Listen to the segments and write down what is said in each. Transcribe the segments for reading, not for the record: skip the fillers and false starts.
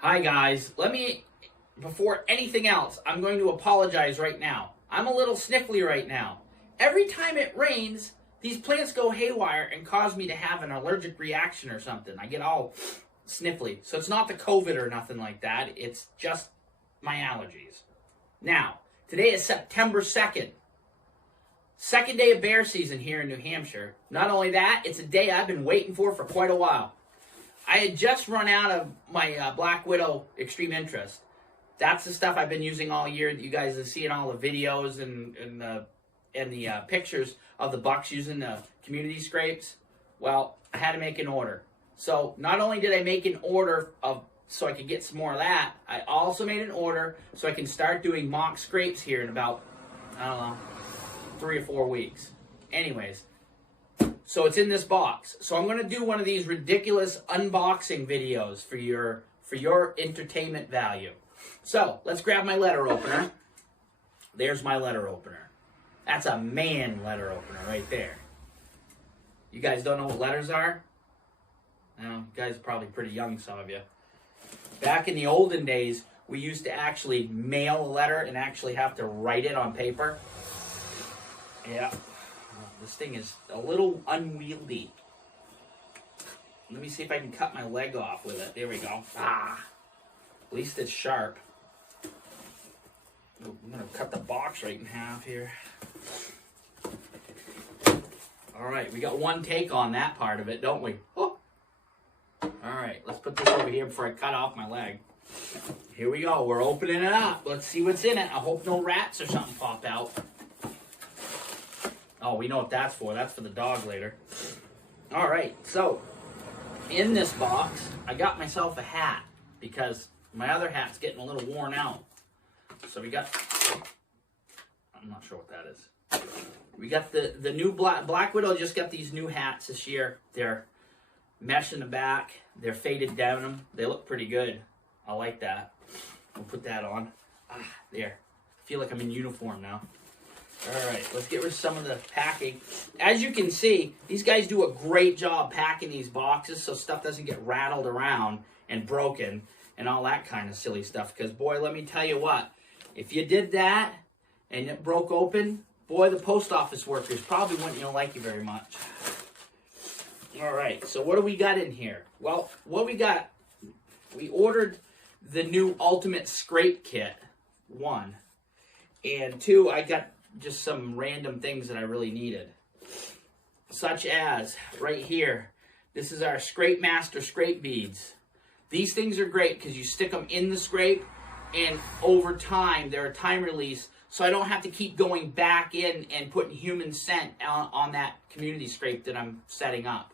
Hi guys, before anything else, I'm going to apologize right now. I'm a little sniffly right now. Every time it rains, these plants go haywire and cause me to have an allergic reaction or something. I get all sniffly. So it's not the COVID or nothing like that. It's just my allergies. Now, today is September 2nd. Second day of bear season here in New Hampshire. Not only that, it's a day I've been waiting for quite a while. I had just run out of my Black Widow Extreme Interest. That's the stuff I've been using all year. You guys have seen all the videos and the pictures of the bucks using the community scrapes. Well, I had to make an order. So not only did I make an order so I could get some more of that, I also made an order so I can start doing mock scrapes here in about, I don't know, 3 or 4 weeks. Anyways. So it's in this box. So I'm going to do one of these ridiculous unboxing videos for your entertainment value. So let's grab my letter opener. There's my letter opener. That's a man letter opener right there. You guys don't know what letters are? No, you guys are probably pretty young, some of you. Back in the olden days, we used to actually mail a letter and actually have to write it on paper. Yeah. This thing is a little unwieldy. Let me see if I can cut my leg off with it. There we go. At least it's sharp. I'm going to cut the box right in half here. Alright, we got one take on that part of it, don't we? Oh. Alright, let's put this over here before I cut off my leg. Here we go. We're opening it up. Let's see what's in it. I hope no rats or something pop out. Oh, we know what that's for. That's for the dog later. All right, so in this box, I got myself a hat because my other hat's getting a little worn out. So we got, I'm not sure what that is. We got the new Black Widow just got these new hats this year. They're mesh in the back. They're faded denim. They look pretty good. I like that. We'll put that on. There. I feel like I'm in uniform now. Alright, let's get rid of some of the packing. As you can see, these guys do a great job packing these boxes so stuff doesn't get rattled around and broken and all that kind of silly stuff. Because, boy, let me tell you what, if you did that and it broke open, boy, the post office workers probably wouldn't like you very much. Alright, so what do we got in here? Well, what we got, we ordered the new Ultimate Scrape Kit, 1. And 2, I got just some random things that I really needed. Such as, right here, this is our Scrape Master scrape beads. These things are great because you stick them in the scrape and over time, they're a time release, so I don't have to keep going back in and putting human scent on that community scrape that I'm setting up.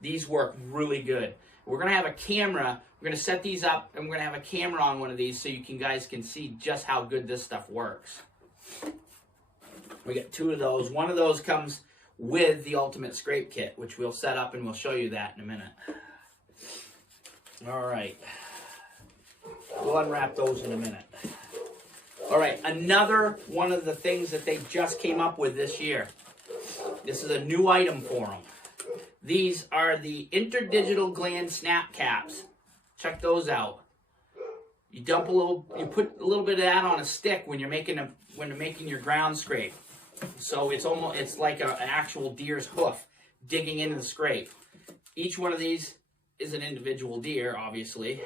These work really good. We're going to have a camera. We're going to set these up and we're going to have a camera on one of these so you guys can see just how good this stuff works. We got 2 of those. One of those comes with the Ultimate Scrape Kit, which we'll set up and we'll show you that in a minute. All right. We'll unwrap those in a minute. All right, another one of the things that they just came up with this year. This is a new item for them. These are the Interdigital Gland Snap Caps. Check those out. You put a little bit of that on a stick when you're making your ground scrape. So it's like an actual deer's hoof digging into the scrape. Each one of these is an individual deer, obviously,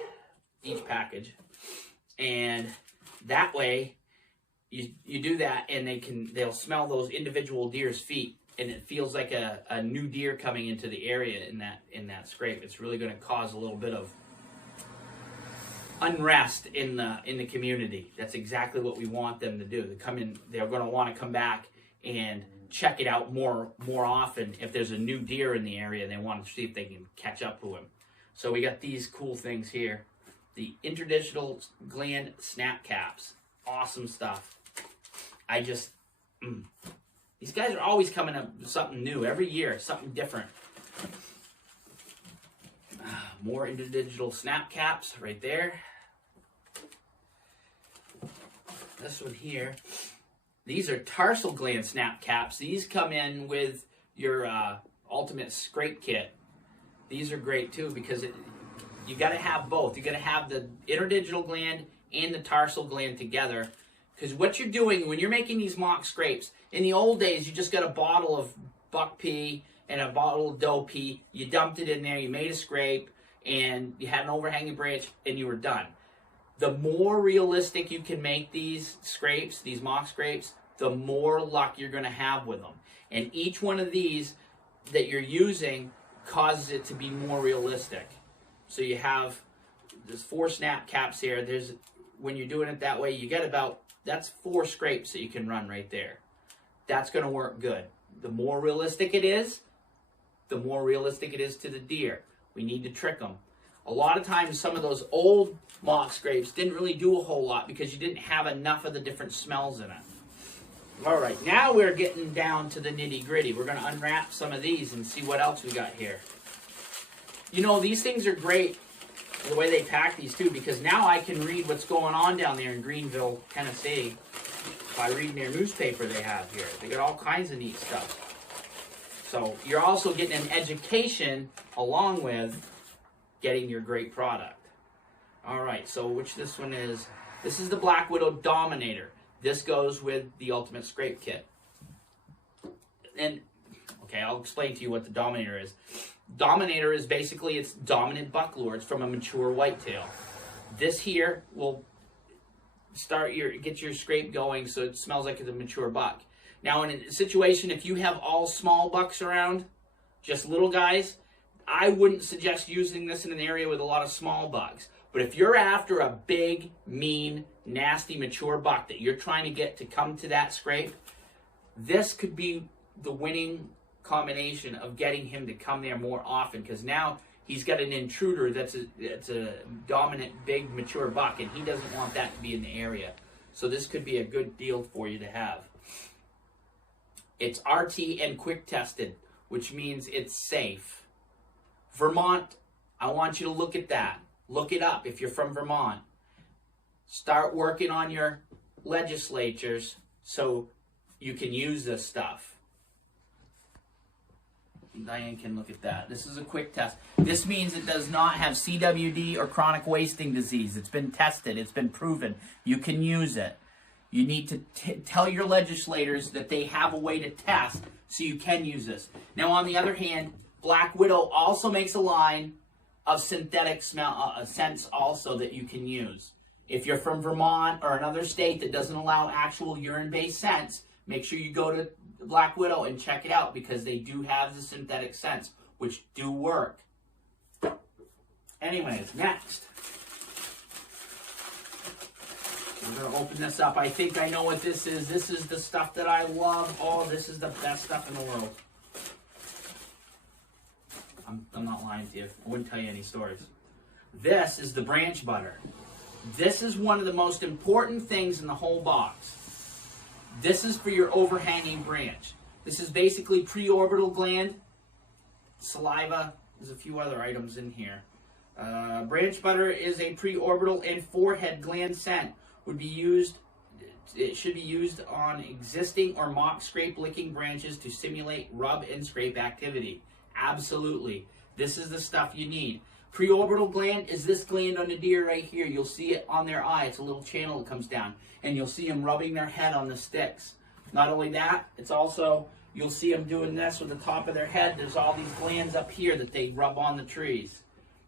each package. And that way, you do that and they'll smell those individual deer's feet. And it feels like a new deer coming into the area in that scrape. It's really going to cause a little bit of unrest in the community. That's exactly what we want them to do. They're going to want to come back and check it out more often if there's a new deer in the area. They want to see if they can catch up to him. So we got these cool things here. The Interdigital Gland Snap Caps. Awesome stuff. These guys are always coming up with something new every year, something different. More Interdigital Snap Caps right there. This one here. These are tarsal gland snap caps. These come in with your Ultimate Scrape Kit. These are great too because You got to have both. You got to have the interdigital gland and the tarsal gland together, because what you're doing when you're making these mock scrapes, in the old days, you just got a bottle of buck pea and a bottle of doe pea. You dumped it in there, you made a scrape, and you had an overhanging branch, and you were done. The more realistic you can make these scrapes, these mock scrapes, the more luck you're going to have with them. And each one of these that you're using causes it to be more realistic. So you have there's 4 snap caps here. When you're doing it that way, you get that's 4 scrapes that you can run right there. That's going to work good. The more realistic it is, the more realistic it is to the deer. We need to trick them. A lot of times, some of those old mock scrapes didn't really do a whole lot because you didn't have enough of the different smells in it. All right, now we're getting down to the nitty-gritty. We're going to unwrap some of these and see what else we got here. You know, these things are great, the way they pack these too, because now I can read what's going on down there in Greenville, Tennessee, by reading their newspaper they have here. They got all kinds of neat stuff. So you're also getting an education along with getting your great product. All right, so which this one is? This is the Black Widow Dominator. This goes with the Ultimate Scrape Kit. And, okay, I'll explain to you what the Dominator is. Dominator is basically, it's dominant buck lure. It's from a mature whitetail. This here will get your scrape going so it smells like it's a mature buck. Now, in a situation, if you have all small bucks around, just little guys, I wouldn't suggest using this in an area with a lot of small bucks. But if you're after a big, mean, nasty, mature buck that you're trying to get to come to that scrape, this could be the winning combination of getting him to come there more often, because now he's got an intruder that's a dominant, big, mature buck, and he doesn't want that to be in the area. So this could be a good deal for you to have. It's RT and quick tested, which means it's safe. Vermont, I want you to look at that. Look it up if you're from Vermont. Start working on your legislatures so you can use this stuff. Diane can look at that. This is a quick test. This means it does not have CWD or chronic wasting disease. It's been tested. It's been proven. You can use it. You need to tell your legislators that they have a way to test so you can use this. Now, on the other hand, Black Widow also makes a line of synthetic scents also that you can use. If you're from Vermont or another state that doesn't allow actual urine-based scents, make sure you go to Black Widow and check it out, because they do have the synthetic scents, which do work. Anyways, next. I'm going to open this up. I think I know what this is. This is the stuff that I love. Oh, this is the best stuff in the world. I'm not lying to you. I wouldn't tell you any stories. This is the branch butter. This is one of the most important things in the whole box. This is for your overhanging branch. This is basically preorbital gland, saliva. There's a few other items in here. Branch butter is a preorbital and forehead gland scent. It should be used on existing or mock scrape licking branches to simulate rub and scrape activity. Absolutely. This is the stuff you need. Preorbital gland is this gland on the deer right here. You'll see it on their eye. It's a little channel that comes down. And you'll see them rubbing their head on the sticks. Not only that, it's also, you'll see them doing this with the top of their head. There's all these glands up here that they rub on the trees.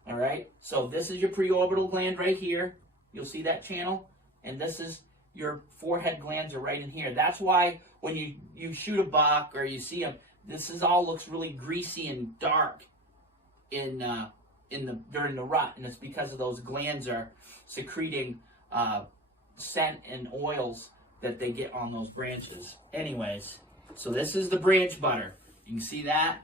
All right? So this is your preorbital gland right here. You'll see that channel. And this is your forehead glands are right in here. That's why when you shoot a buck or you see them, all looks really greasy and dark during the rut, and it's because of those glands are secreting scent and oils that they get on those branches. Anyways, so this is the branch butter. You can see that.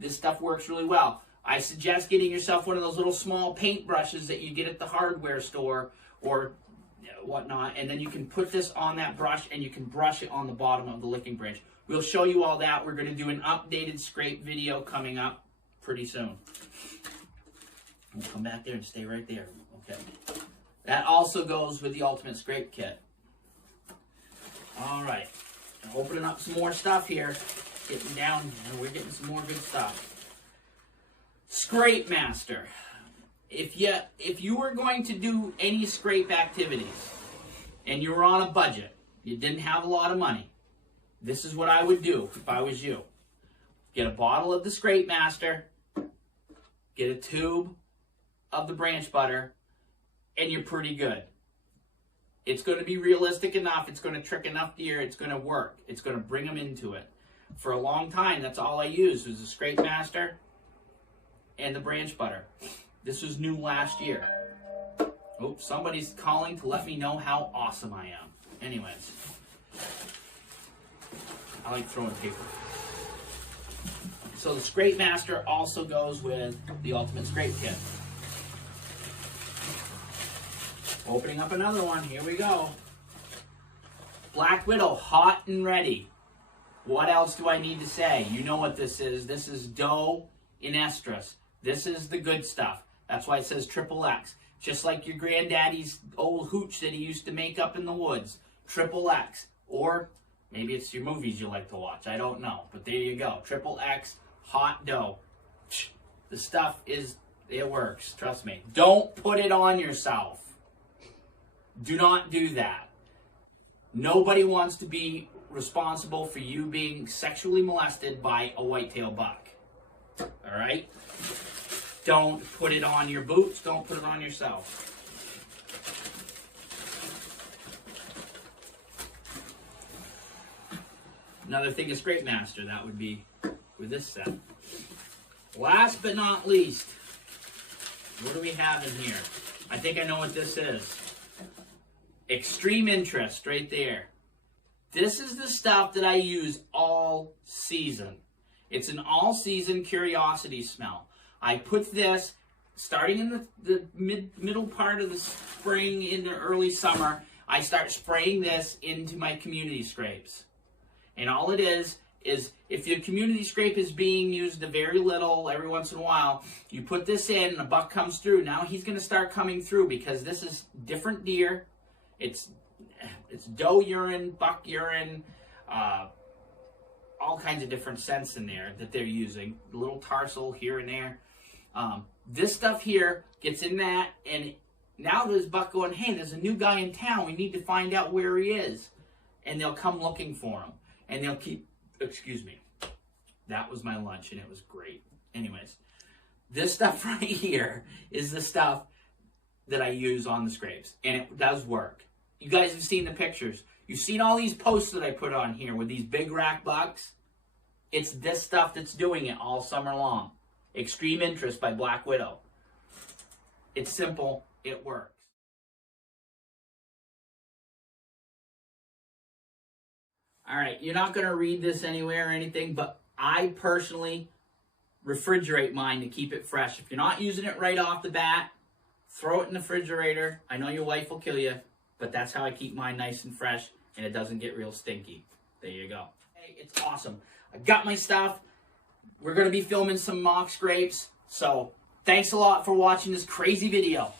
This stuff works really well. I suggest getting yourself one of those little small paint brushes that you get at the hardware store or whatnot, and then you can put this on that brush and you can brush it on the bottom of the licking branch. We'll show you all that. We're going to do an updated scrape video coming up pretty soon. We'll come back there and stay right there. Okay. That also goes with the Ultimate Scrape Kit. All right. Opening up some more stuff here. Getting down, and we're getting some more good stuff. Scrape Master. if you were going to do any scrape activities and you were on a budget, you didn't have a lot of money, this is what I would do if I was you. Get a bottle of the Scrape Master, get a tube of the branch butter, and you're pretty good. It's going to be realistic enough, it's going to trick enough deer, it's going to work. It's going to bring them into it. For a long time, that's all I used was the Scrape Master and the branch butter. This was new last year. Oops, somebody's calling to let me know how awesome I am. Anyways, I like throwing paper. So the Scrape Master also goes with the Ultimate Scrape Kit. Opening up another one, here we go. Black Widow, hot and ready. What else do I need to say? You know what this is. This is doe in estrus. This is the good stuff. That's why it says XXX. Just like your granddaddy's old hooch that he used to make up in the woods. XXX. Or maybe it's your movies you like to watch. I don't know. But there you go. XXX, hot doe. The stuff is, it works. Trust me. Don't put it on yourself. Do not do that. Nobody wants to be responsible for you being sexually molested by a whitetail buck. All right? Don't put it on your boots. Don't put it on yourself. Another thing is Scrape Master. That would be with this set. Last but not least, what do we have in here? I think I know what this is. Extreme Interest right there. This is the stuff that I use all season. It's an all-season curiosity smell. I put this, starting in the middle part of the spring into early summer, I start spraying this into my community scrapes. And all it is if your community scrape is being used a very little every once in a while, you put this in and a buck comes through. Now he's going to start coming through because this is different deer. It's doe urine, buck urine, all kinds of different scents in there that they're using. A little tarsal here and there. This stuff here gets in that, and now there's buck going, hey, there's a new guy in town. We need to find out where he is. And they'll come looking for him. And they'll keep, excuse me, that was my lunch, and it was great. Anyways, this stuff right here is the stuff that I use on the scrapes, and it does work. You guys have seen the pictures. You've seen all these posts that I put on here with these big rack bucks. It's this stuff that's doing it all summer long. Extreme Interest by Black Widow. It's simple. It works. All right, you're not going to read this anywhere or anything, but I personally refrigerate mine to keep it fresh. If you're not using it right off the bat, throw it in the refrigerator. I know your wife will kill you, but that's how I keep mine nice and fresh, and it doesn't get real stinky. There you go. Hey, it's awesome. I got my stuff. We're going to be filming some mock scrapes, so thanks a lot for watching this crazy video.